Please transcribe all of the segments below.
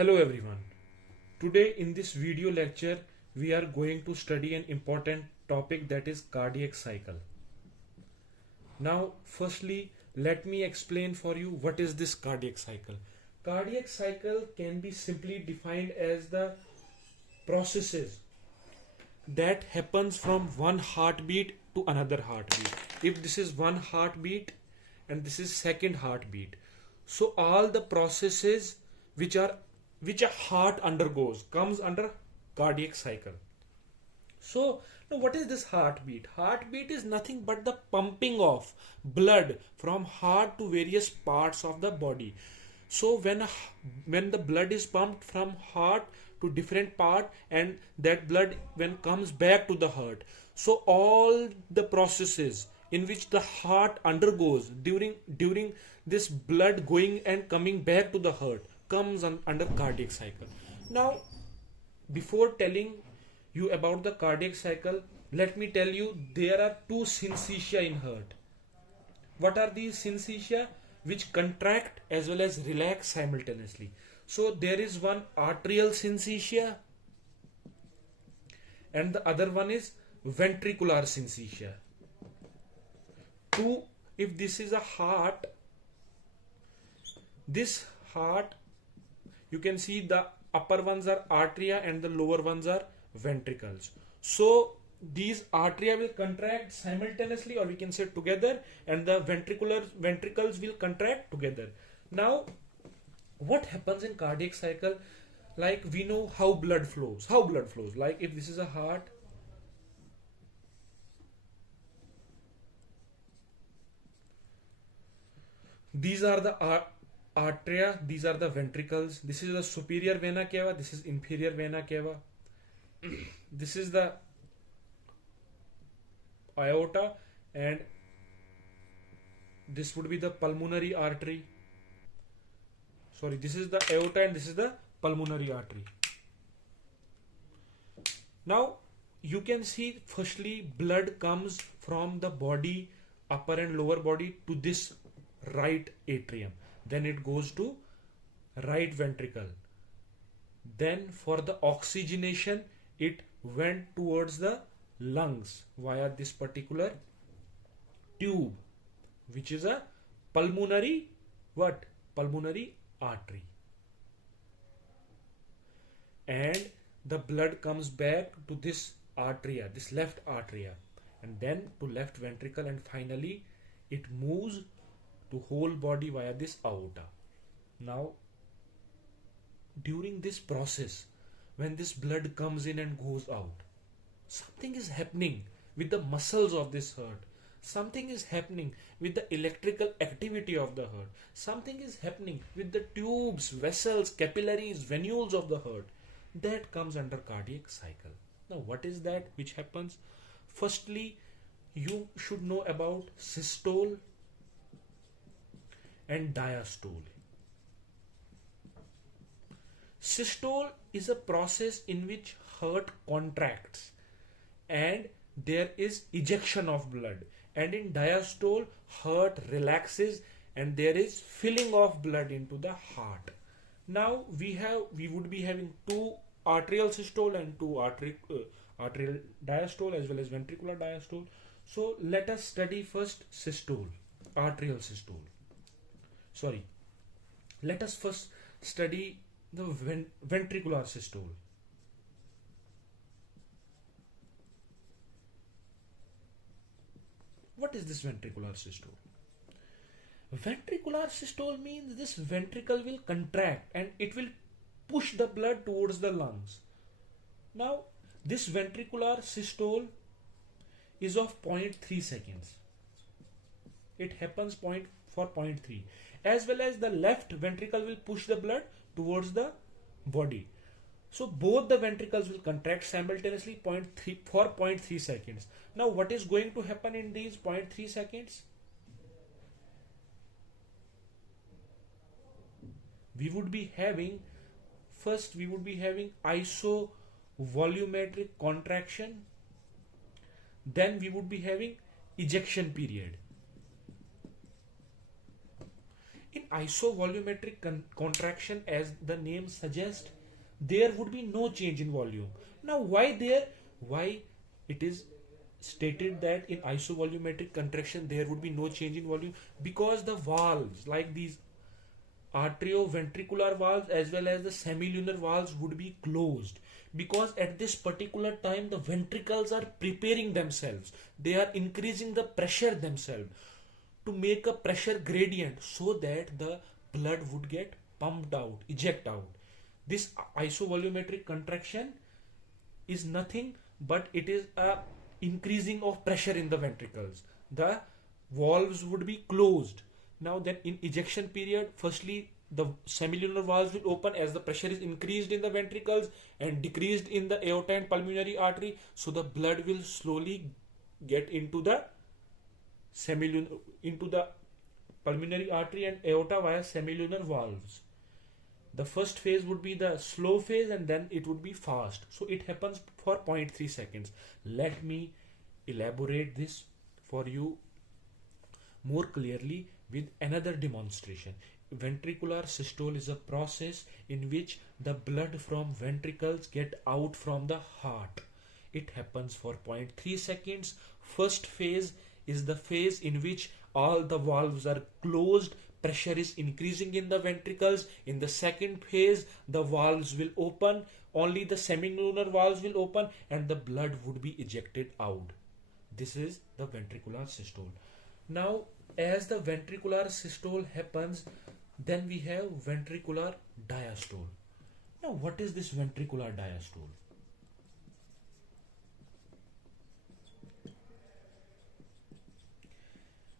Hello everyone. Today in this video lecture we are going to study an important topic, that is cardiac cycle. Now firstly let me explain for you what is this cardiac cycle. Cardiac cycle can be simply defined as the processes that happens from one heartbeat to another heartbeat. If this is one heartbeat and this is second heartbeat, so all the processes which are which a heart undergoes comes under cardiac cycle. So now what is this heartbeat? Heartbeat is nothing but the pumping of blood from heart to various parts of the body. So when the blood is pumped from heart to different part, and that blood when comes back to the heart, so all the processes in which the heart undergoes during this blood going and coming back to the heart comes under cardiac cycle. Now before telling you about the cardiac cycle, let me tell you there are two synthesia in heart. What are these synthesia? Which contract as well as relax simultaneously. So there is one arterial synthesia and the other one is ventricular synthesia. Two, if this is a heart, this heart, you can see the upper ones are arteria and the lower ones are ventricles. So these arteria will contract simultaneously, or we can say together, and the ventricles will contract together. Now what happens in cardiac cycle? Like we know how blood flows. Like if this is a heart, these are the arteria, these are the ventricles. This is the superior vena cava, this is inferior vena cava. This is the aorta, and this would be the pulmonary artery. Sorry, this is the aorta and this is the pulmonary artery. Now you can see firstly blood comes from the body, upper and lower body, to this right atrium. Then it goes to right ventricle. Then for the oxygenation it went towards the lungs via this particular tube, which is a pulmonary pulmonary artery. And the blood comes back to this arteria, this left arteria, and then to left ventricle, and finally it moves to whole body via this aorta. Now during this process, when this blood comes in and goes out, something is happening with the muscles of this heart. Something is happening with the electrical activity of the heart. Something is happening with the tubes, vessels, capillaries, venules of the heart. That comes under cardiac cycle. Now what is that which happens? Firstly, you should know about systole and diastole. Systole is a process in which heart contracts and there is ejection of blood, and in diastole heart relaxes and there is filling of blood into the heart. Now we would be having two arterial systole and two arterial diastole as well as ventricular diastole. So let us study first systole, arterial systole. Sorry, let us first study the ventricular systole. What is this ventricular systole? Ventricular systole means this ventricle will contract and it will push the blood towards the lungs. Now this ventricular systole is of 0.3 seconds. It happens for 0.3. As well as the left ventricle will push the blood towards the body. So both the ventricles will contract simultaneously for 0.3 seconds. Now what is going to happen in these 0.3 seconds? We would be having isovolumetric contraction. Then we would be having ejection period. In isovolumetric contraction, as the name suggests, there would be no change in volume. Now, why it is stated that in isovolumetric contraction there would be no change in volume? Because the valves, like these arterioventricular valves as well as the semilunar valves, would be closed, because at this particular time the ventricles are preparing themselves, they are increasing the pressure themselves to make a pressure gradient so that the blood would get pumped out, eject out. This isovolumetric contraction is nothing but it is a increasing of pressure in the ventricles. The valves would be closed. Now then, in ejection period, firstly the semilunar valves will open as the pressure is increased in the ventricles and decreased in the aorta and pulmonary artery, so the blood will slowly get into the pulmonary artery and aorta via semilunar valves. The first phase would be the slow phase and then it would be fast. So it happens for 0.3 seconds. Let me elaborate this for you more clearly with another demonstration. Ventricular systole is a process in which the blood from ventricles get out from the heart. It happens for 0.3 seconds. First phase is the phase in which all the valves are closed, pressure is increasing in the ventricles. In the second phase, the valves will open, only the semilunar valves will open and the blood would be ejected out. This is the ventricular systole. Now, as the ventricular systole happens, then we have ventricular diastole. Now, what is this ventricular diastole?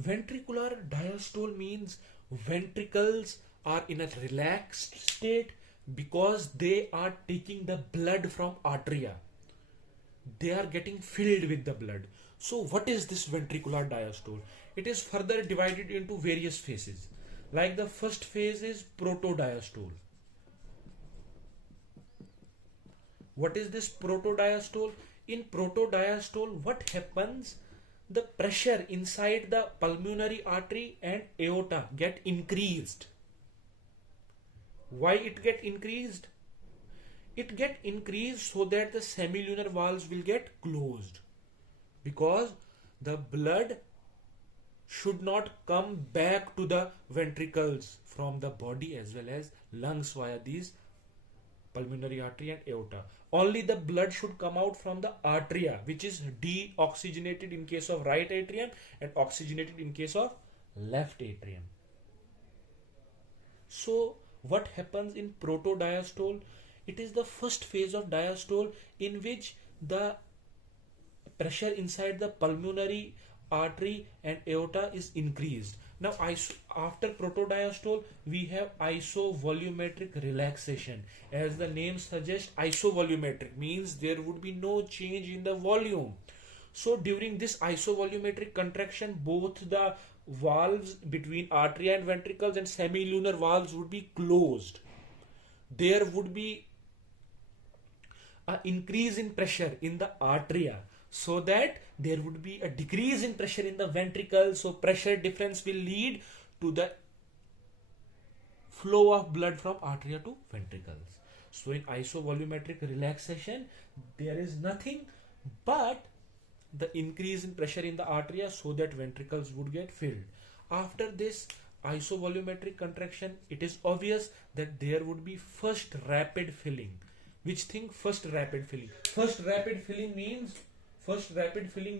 Ventricular diastole means ventricles are in a relaxed state because they are taking the blood from arteria. They are getting filled with the blood. So what is this ventricular diastole? It is further divided into various phases. Like the first phase is protodiastole. What is this protodiastole? In protodiastole, what happens? The pressure inside the pulmonary artery and aorta get increased. Why it get increased? It get increased so that the semilunar valves will get closed, because the blood should not come back to the ventricles from the body as well as lungs via these pulmonary artery and aorta. Only the blood should come out from the arteria, which is deoxygenated in case of right atrium and oxygenated in case of left atrium. So what happens in protodiastole? It is the first phase of diastole in which the pressure inside the pulmonary artery and aorta is increased. Now after protodiastole we have isovolumetric relaxation. As the name suggests, isovolumetric means there would be no change in the volume. So during this isovolumetric contraction, both the valves between artery and ventricles and semilunar valves would be closed. There would be an increase in pressure in the arteria, so that there would be a decrease in pressure in the ventricles. So pressure difference will lead to the flow of blood from arteria to ventricles. So in isovolumetric relaxation, there is nothing but the increase in pressure in the arteria so that ventricles would get filled. After this isovolumetric contraction, it is obvious that there would be first rapid filling. Which thing? First rapid filling. First rapid filling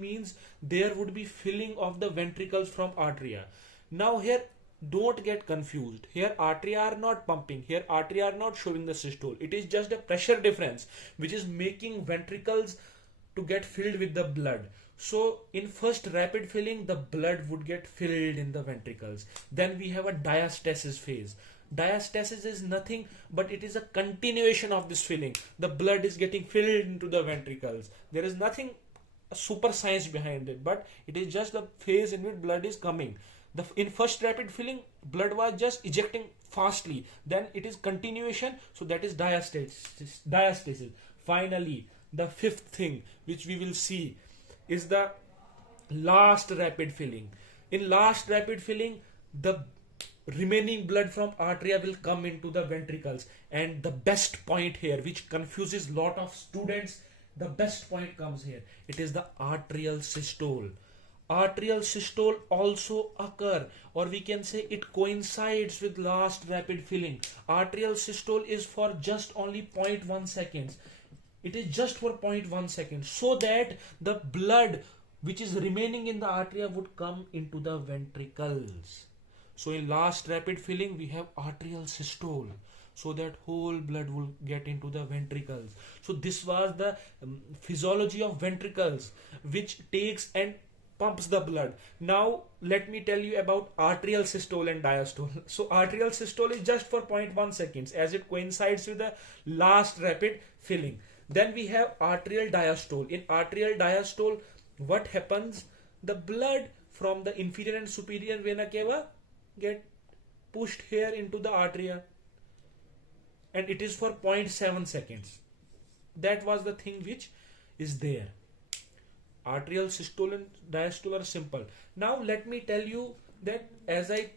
means there would be filling of the ventricles from arteria. Now here, don't get confused. Here arteria are not pumping. Here arteria are not showing the systole. It is just a pressure difference which is making ventricles to get filled with the blood. So in first rapid filling, the blood would get filled in the ventricles. Then we have a diastasis phase. Diastasis is nothing but it is a continuation of this filling. The blood is getting filled into the ventricles. There is nothing super science behind it, but it is just the phase in which blood is coming. In first rapid filling, blood was just ejecting fastly. Then it is continuation, so that is diastasis. Finally, the fifth thing which we will see is the last rapid filling. In last rapid filling, the remaining blood from arteria will come into the ventricles. And the best point here, which confuses lot of students, the best point comes here. It is the arterial systole. Arterial systole also occur, or we can say it coincides with last rapid filling. Arterial systole is for just only 0.1 seconds. It is just for 0.1 seconds, so that the blood which is remaining in the arteria would come into the ventricles. So in last rapid filling we have arterial systole, so that whole blood will get into the ventricles. So this was the physiology of ventricles, which takes and pumps the blood. Now let me tell you about arterial systole and diastole. So arterial systole is just for 0.1 seconds, as it coincides with the last rapid filling. Then we have arterial diastole. In arterial diastole, what happens? The blood from the inferior and superior vena cava get pushed here into the arteria, and it is for 0.7 seconds. That was the thing which is there. Arterial systole and diastole are simple. Now let me tell you that, as I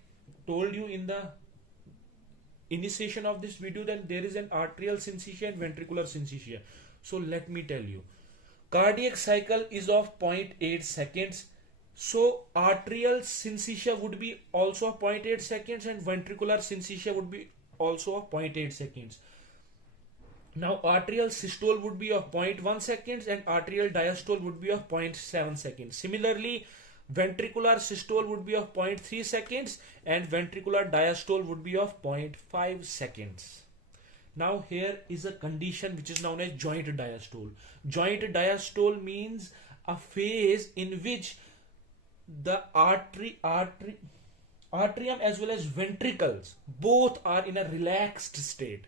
told you in the initiation of this video, that there is an arterial syncytia and ventricular syncytia. So let me tell you, cardiac cycle is of 0.8 seconds. So arterial syncytia would be also of 0.8 seconds, and ventricular syncytia would be also of 0.8 seconds. Now arterial systole would be of 0.1 seconds and arterial diastole would be of 0.7 seconds. Similarly, ventricular systole would be of 0.3 seconds and ventricular diastole would be of 0.5 seconds. Now here is a condition which is known as joint diastole. Joint diastole means a phase in which the atrium as well as ventricles both are in a relaxed state.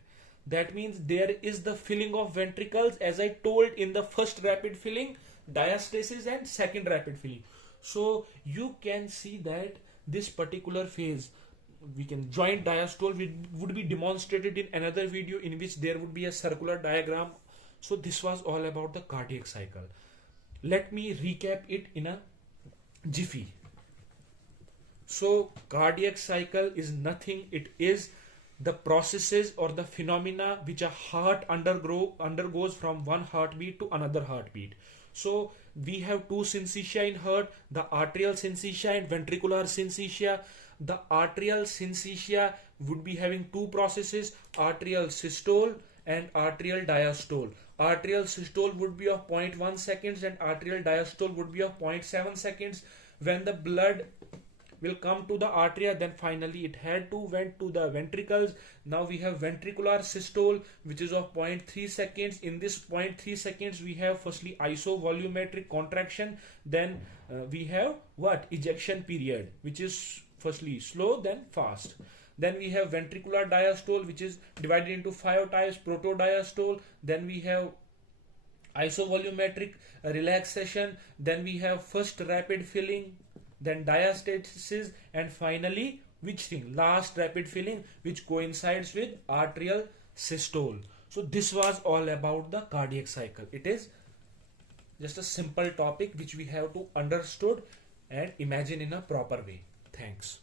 That means there is the filling of ventricles, as I told in the first rapid filling, diastasis, and second rapid filling. So you can see that this particular phase, we can joint diastole would be demonstrated in another video, in which there would be a circular diagram. So this was all about the cardiac cycle. Let me recap it in a jiffy. So cardiac cycle is nothing, it is the processes or the phenomena which a heart undergoes from one heartbeat to another heartbeat. So we have two syncytia in heart, the arterial syncytia and ventricular syncytia. The arterial syncytia would be having two processes, arterial systole and arterial diastole. Arterial systole would be of 0.1 seconds and arterial diastole would be of 0.7 seconds. When the blood will come to the arteria, then finally it had to went to the ventricles. Now we have ventricular systole, which is of 0.3 seconds. In this 0.3 seconds we have firstly isovolumetric contraction, then we have what, ejection period, which is firstly slow then fast. Then we have ventricular diastole, which is divided into 5 types, protodiastole. Then we have isovolumetric relaxation. Then we have first rapid filling, then diastasis, and finally which thing, last rapid filling, which coincides with arterial systole. So this was all about the cardiac cycle. It is just a simple topic which we have to understood and imagine in a proper way. Thanks.